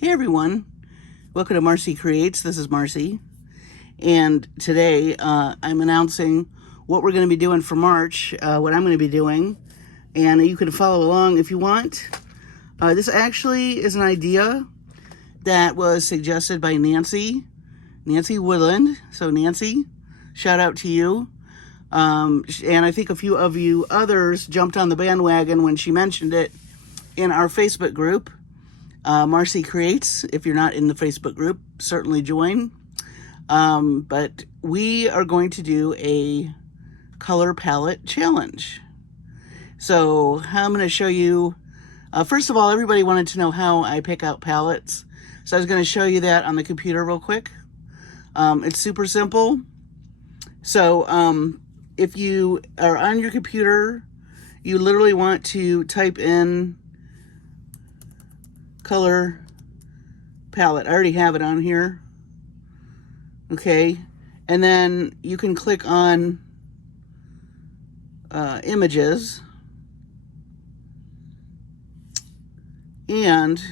Hey everyone, welcome to Marcie Creates. This is Marcie, and today I'm announcing what we're going to be doing for March, what I'm going to be doing, and you can follow along if you want. This actually is an idea that was suggested by Nancy Woodland. So Nancy, shout out to you. And I think a few of you others jumped on the bandwagon when she mentioned it in our Facebook group. Marcie Creates. If you're not in the Facebook group, certainly join. But we are going to do a color palette challenge. So I'm going to show you, first of all, everybody wanted to know how I pick out palettes. So I was going to show you that on the computer real quick. It's super simple. So if you are on your computer, you literally want to type in color palette. I already have it on here. Okay. And then you can click on images. And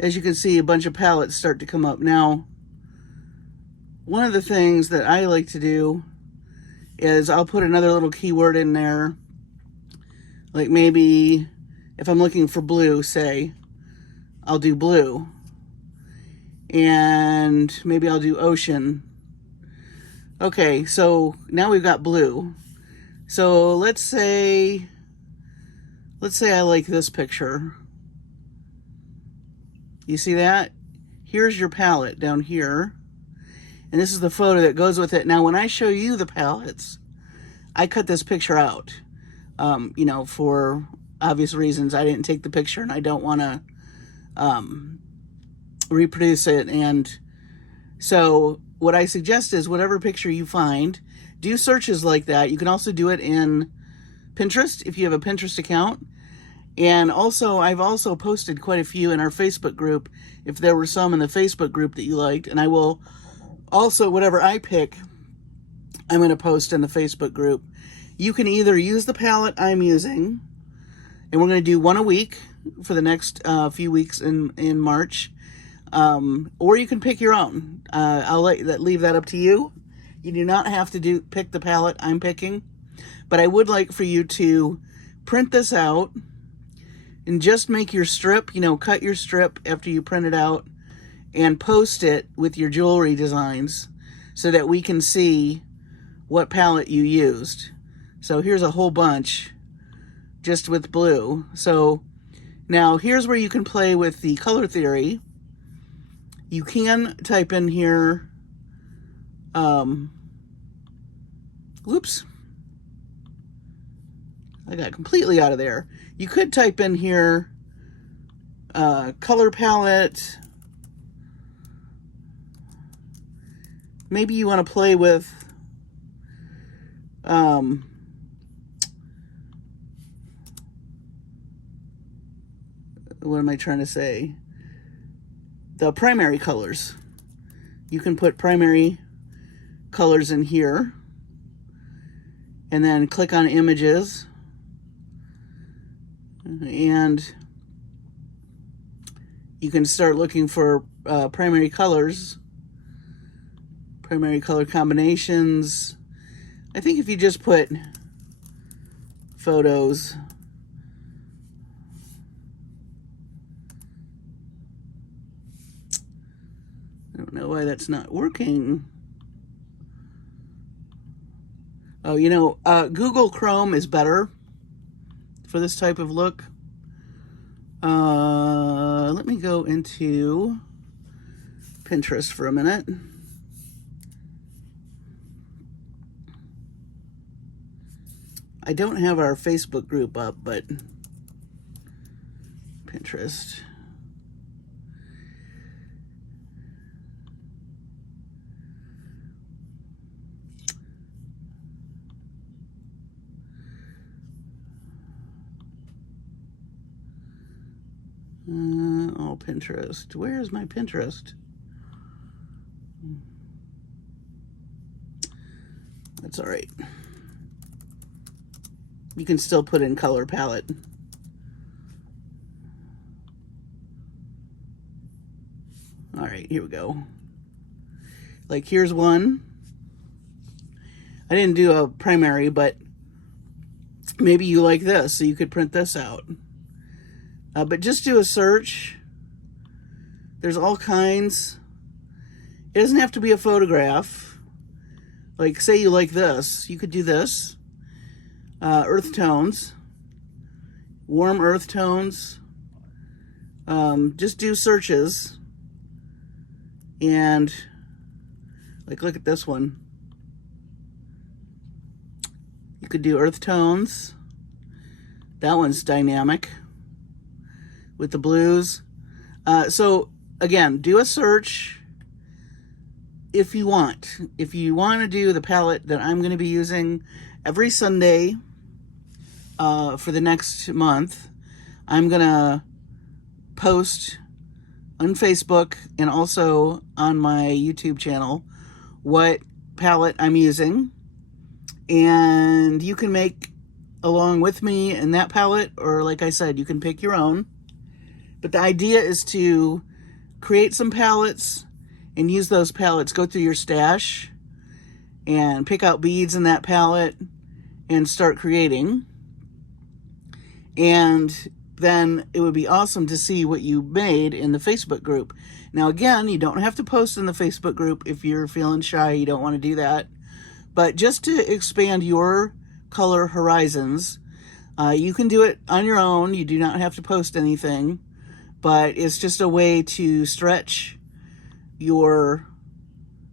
as you can see, a bunch of palettes start to come up. Now, one of the things that I like to do is I'll put another little keyword in there. Like maybe if I'm looking for blue, say, I'll do blue. And maybe I'll do ocean. Okay, so now we've got blue. So let's say I like this picture. You see that? Here's your palette down here. And this is the photo that goes with it. Now, when I show you the palettes, I cut this picture out, for obvious reasons. I didn't take the picture and I don't want to reproduce it. And so what I suggest is whatever picture you find, do searches like that. You can also do it in Pinterest if you have a Pinterest account. And also, I've also posted quite a few in our Facebook group if there were some in the Facebook group that you liked. And I will also, whatever I pick, I'm going to post in the Facebook group. You can either use the palette I'm using, and we're going to do one a week for the next few weeks in March, or you can pick your own. I'll leave that up to you. You do not have to pick the palette I'm picking, but I would like for you to print this out and just make your strip, cut your strip after you print it out and post it with your jewelry designs so that we can see what palette you used. So here's a whole bunch just with blue. So now here's where you can play with the color theory. You can type in here, whoops, I got completely out of there. You could type in here, color palette. Maybe you want to play with, what am I trying to say? The primary colors. You can put primary colors in here and then click on images and you can start looking for primary colors, primary color combinations. I think if you just put photos, I don't know why that's not working. Oh, Google Chrome is better for this type of look. Let me go into Pinterest for a minute. I don't have our Facebook group up, but Pinterest. Oh, Pinterest. Where's my Pinterest? That's all right. You can still put in color palette. right, here we go. Like here's one. I didn't do a primary, but maybe you like this, so you could print this out. But just do a search. There's all kinds. It doesn't have to be a photograph. Like say you like this, you could do this. Earth tones, warm earth tones. Just do searches. And like look at this one. You could do earth tones. That one's dynamic with the blues. So again, do a search if you want. If you want to do the palette that I'm going to be using every Sunday for the next month, I'm going to post on Facebook and also on my YouTube channel what palette I'm using. And you can make along with me in that palette, or like I said, you can pick your own. But the idea is to create some palettes and use those palettes. Go through your stash and pick out beads in that palette and start creating. And then it would be awesome to see what you made in the Facebook group. Now again, you don't have to post in the Facebook group if you're feeling shy, you don't want to do that. But just to expand your color horizons, you can do it on your own. You do not have to post anything, but it's just a way to stretch your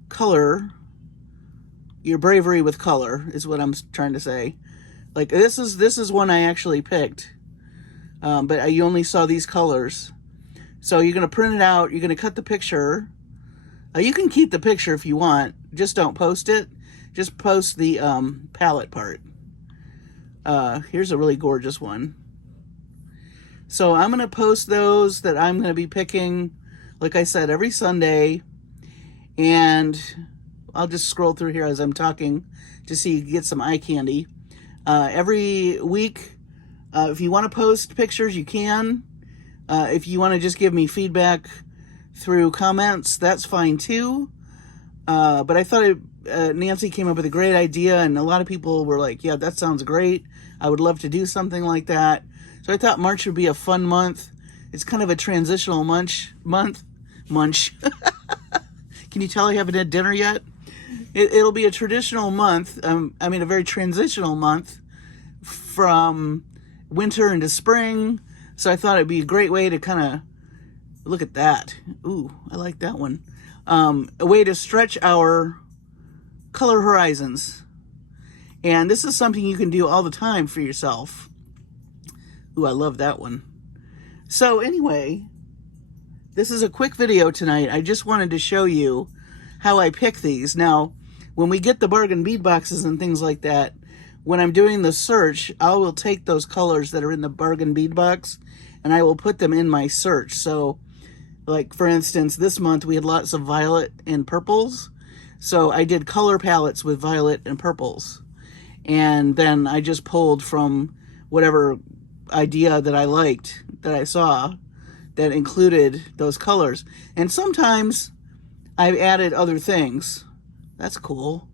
color, your bravery with color is what I'm trying to say. Like this is one I actually picked, but you only saw these colors. So you're going to print it out. You're going to cut the picture. You can keep the picture if you want. Just don't post it. Just post the palette part. Here's a really gorgeous one. So I'm going to post those that I'm going to be picking, like I said, every Sunday. And I'll just scroll through here as I'm talking to see you get some eye candy. Every week, if you want to post pictures, you can. If you want to just give me feedback through comments, that's fine too. But I thought Nancy came up with a great idea, and a lot of people were like, yeah, that sounds great. I would love to do something like that. So I thought March would be a fun month. It's kind of a transitional month. Can you tell I haven't had dinner yet? It'll be a traditional month. A very transitional month from winter into spring. So I thought it'd be a great way to kind of look at that. Ooh, I like that one. A way to stretch our color horizons. And this is something you can do all the time for yourself. Ooh, I love that one. So anyway, this is a quick video tonight. I just wanted to show you how I pick these. Now, when we get the bargain bead boxes and things like that, when I'm doing the search, I will take those colors that are in the bargain bead box and I will put them in my search. So, like for instance, this month we had lots of violet and purples. So I did color palettes with violet and purples. And then I just pulled from whatever idea that I liked, that I saw, that included those colors. And sometimes I've added other things. That's cool.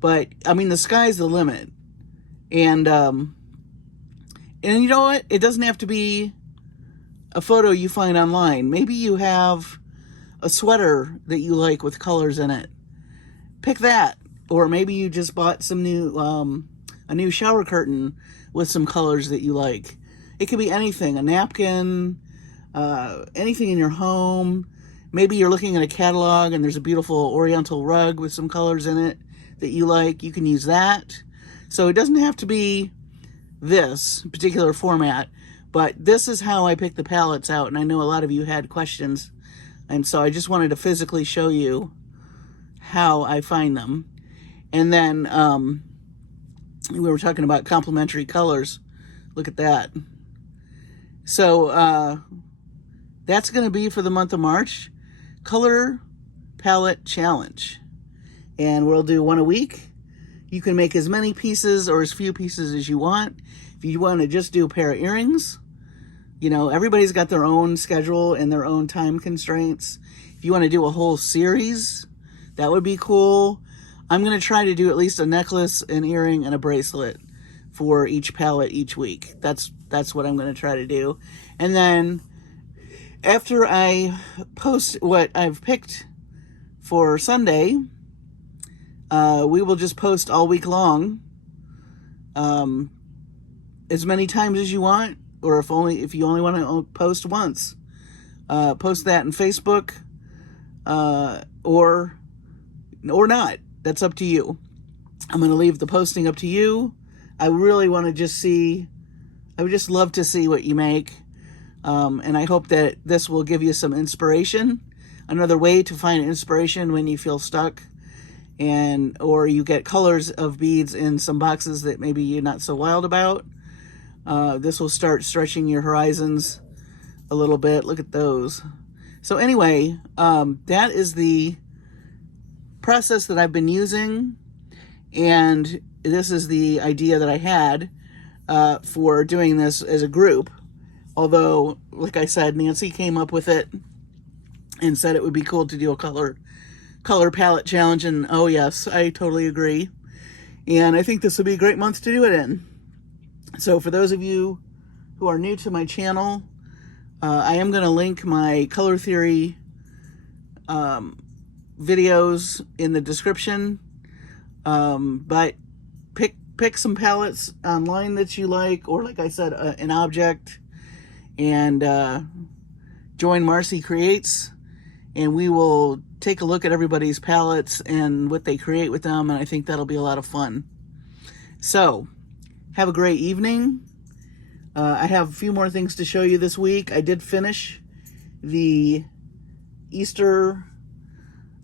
But, I mean, the sky's the limit. And you know what? It doesn't have to be a photo you find online. Maybe you have a sweater that you like with colors in it. Pick that. Or maybe you just bought some a new shower curtain with some colors that you like. It could be anything, a napkin, anything in your home. Maybe you're looking at a catalog and there's a beautiful oriental rug with some colors in it that you like. You can use that. So it doesn't have to be this particular format, but this is how I pick the palettes out. And I know a lot of you had questions. And so I just wanted to physically show you how I find them. And then we were talking about complementary colors. Look at that. So that's going to be for the month of March. Color Palette Challenge. And we'll do one a week. You can make as many pieces or as few pieces as you want. If you want to just do a pair of earrings, you know, everybody's got their own schedule and their own time constraints. If If you want to do a whole series, that would be cool. I'm going to try to do at least a necklace, an earring, and a bracelet for each palette each week. That's what I'm going to try to do. And then after I post what I've picked for Sunday, we will just post all week long, as many times as you want, or if you only want to post once, post that in Facebook, or not. That's up to you. I'm going to leave the posting up to you. I really want to just see, I would just love to see what you make. And I hope that this will give you some inspiration, another way to find inspiration when you feel stuck, or you get colors of beads in some boxes that maybe you're not so wild about. This will start stretching your horizons a little bit. Look at those. So anyway, that is the process that I've been using, and this is the idea that I had for doing this as a group. Although, like I said, Nancy came up with it and said it would be cool to do a color palette challenge, and oh yes, I totally agree. And I think this would be a great month to do it in. So for those of you who are new to my channel, I am going to link my color theory videos in the description. But pick some palettes online that you like, or like I said, an object, and join Marcie Creates, and we will take a look at everybody's palettes and what they create with them, and I think that'll be a lot of fun. So have a great evening. I have a few more things to show you this week. I did finish the Easter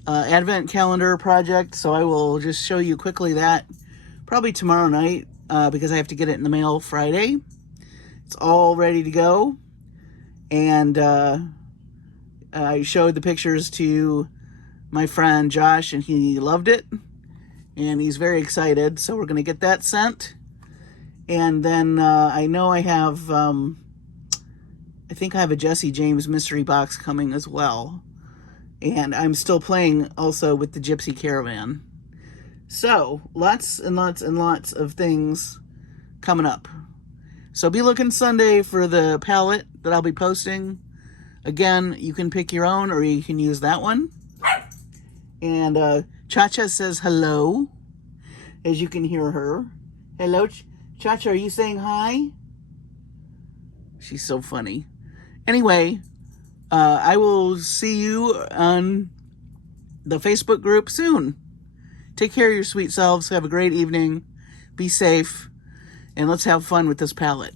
Advent calendar project, so I will just show you quickly that probably tomorrow night, because I have to get it in the mail Friday. It's all ready to go, and I showed the pictures to my friend Josh, and he loved it, and he's very excited, so we're going to get that sent. And then I know I have, I think I have a Jesse James mystery box coming as well. And I'm still playing also with the Gypsy Caravan. So, lots and lots and lots of things coming up. So be looking Sunday for the palette that I'll be posting. Again, you can pick your own, or you can use that one. And Cha-Cha says hello, as you can hear her. Hello, Cha-Cha, are you saying hi? She's so funny. Anyway, I will see you on the Facebook group soon. Take care of your sweet selves. Have a great evening. Be safe. And let's have fun with this palette.